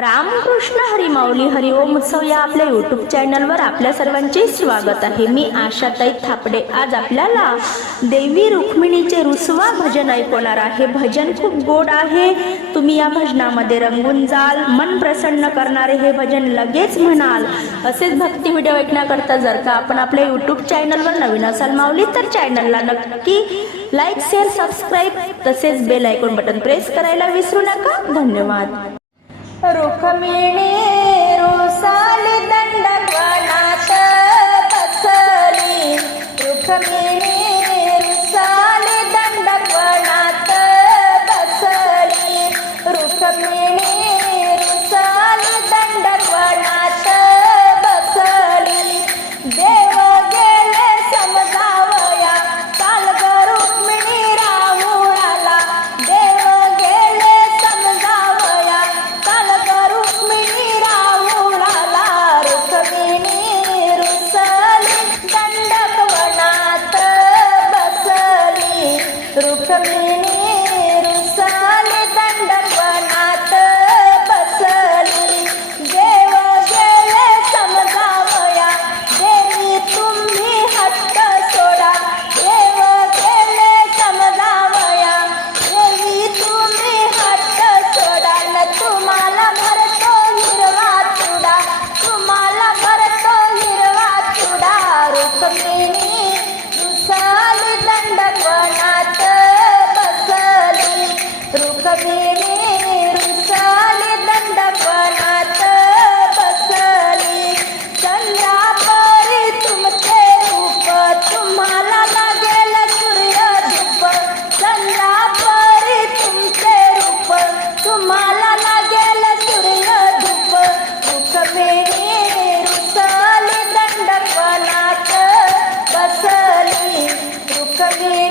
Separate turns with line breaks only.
रामकृष्ण हरिमाऊली हरिओम उत्सव या आपल्या युट्यूब चॅनलवर आपल्या सर्वांचे स्वागत आहे. मी आशाताई थापडे. आज आपल्याला देवी रुक्मिणीचे रुसवा भजन ऐकवणार आहे. भजन खूप गोड आहे. तुम्ही या भजनामध्ये रंगून जाल मन प्रसन्न करणारे हे भजन लगेच म्हणाल. असेच भक्ती व्हिडिओ ऐकण्याकरता जर का आपण आपल्या युट्यूब चॅनलवर नवीन असाल माऊली तर चॅनलला नक्की लाईक शेअर सबस्क्राईब तसेच बेल ऐकून बटन प्रेस करायला विसरू नका. धन्यवाद. रुखमिणी रुसाली दंडवनात बसली. रुखमिणी the meaning. 再见